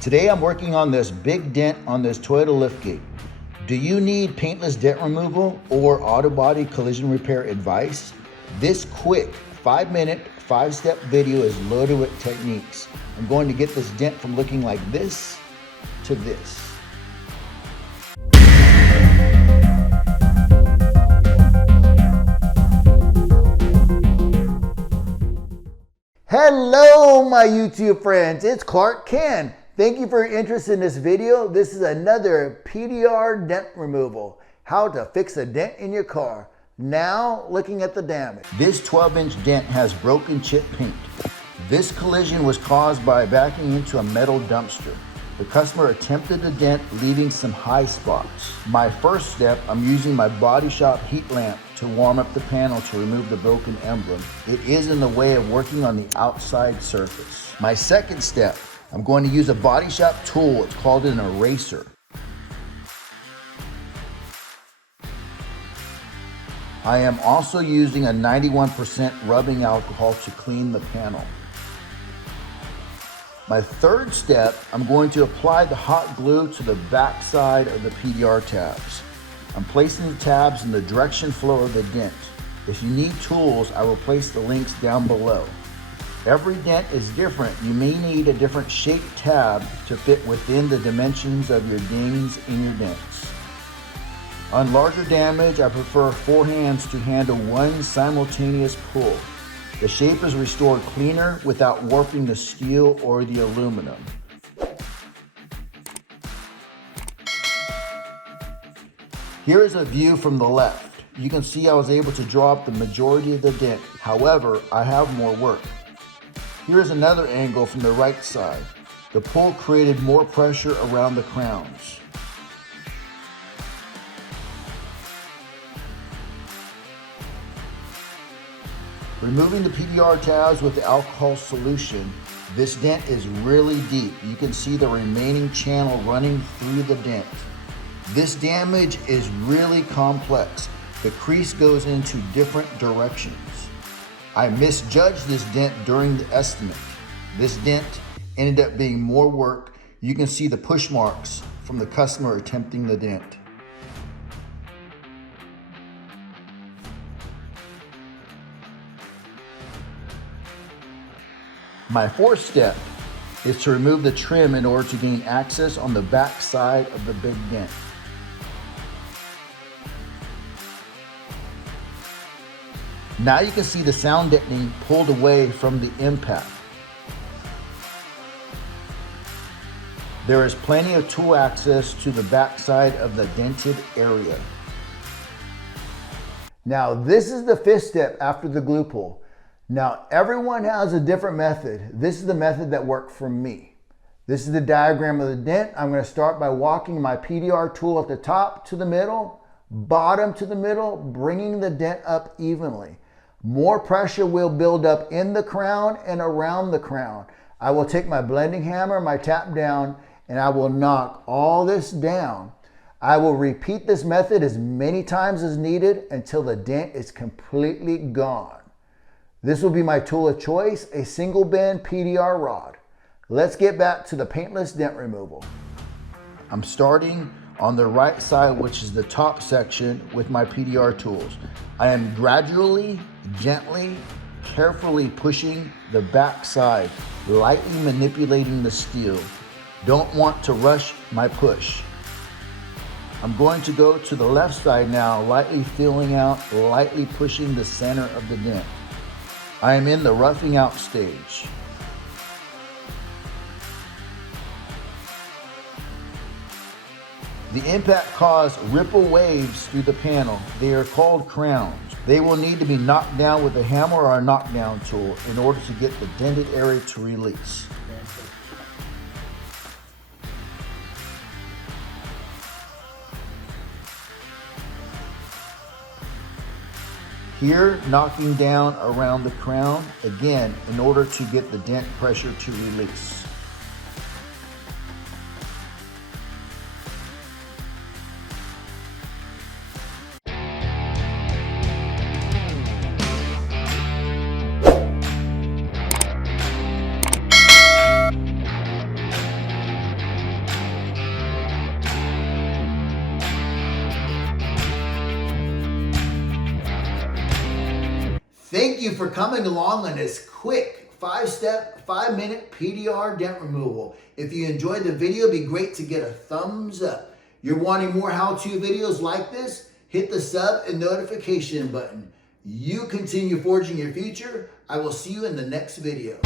Today I'm working on this big dent on this Toyota liftgate. Do you need paintless dent removal or auto body collision repair advice? This quick 5-minute, 5-step video is loaded with techniques. I'm going to get this dent from looking like this to this. Hello my YouTube friends, it's Clark Ken. Thank you for your interest in this video. This is another PDR dent removal. How to fix a dent in your car. Now looking at the damage. This 12-inch dent has broken chip paint. This collision was caused by backing into a metal dumpster. The customer attempted the dent, leaving some high spots. My first step, I'm using my body shop heat lamp to warm up the panel to remove the broken emblem. It is in the way of working on the outside surface. My second step, I'm going to use a body shop tool. It's called an eraser. I am also using a 91% rubbing alcohol to clean the panel. My third step, I'm going to apply the hot glue to the back side of the PDR tabs. I'm placing the tabs in the direction flow of the dent. If you need tools, I will place the links down below. Every dent is different. You may need a different shaped tab to fit within the dimensions of your dings in your dents. On larger damage, I prefer 4 hands to handle one simultaneous pull. The shape is restored cleaner without warping the steel or the aluminum. Here is a view from the left. You can see I was able to draw up the majority of the dent. However, I have more work. Here's another angle from the right side. The pull created more pressure around the crowns. Removing the PDR tabs with the alcohol solution, this dent is really deep. You can see the remaining channel running through the dent. This damage is really complex. The crease goes into different directions. I misjudged this dent during the estimate. This dent ended up being more work. You can see the push marks from the customer attempting the dent. My fourth step is to remove the trim in order to gain access on the back side of the big dent. Now you can see the sound deadening pulled away from the impact. There is plenty of tool access to the back side of the dented area. Now this is the fifth step after the glue pull. Now, everyone has a different method. This is the method that worked for me. This is the diagram of the dent. I'm going to start by walking my PDR tool at the top to the middle, bottom to the middle, bringing the dent up evenly. More pressure will build up in the crown and around the crown. I will take my blending hammer, my tap down, and I will knock all this down. I will repeat this method as many times as needed until the dent is completely gone. This will be my tool of choice, a single bend PDR rod. Let's get back to the paintless dent removal. I'm starting on the right side, which is the top section, with my PDR tools. I am gradually, gently, carefully pushing the back side, lightly manipulating the steel. Don't want to rush my push. I'm going to go to the left side now, lightly feeling out, lightly pushing the center of the dent. I am in the roughing out stage. The impact caused ripple waves through the panel. They are called crowns. They will need to be knocked down with a hammer or a knockdown tool in order to get the dented area to release. Here, knocking down around the crown, again, in order to get the dent pressure to release. Thank you for coming along on this quick 5-step, 5-minute PDR dent removal. If you enjoyed the video, it'd be great to get a thumbs up. You're wanting more how-to videos like this? Hit the sub and notification button. You continue forging your future. I will see you in the next video.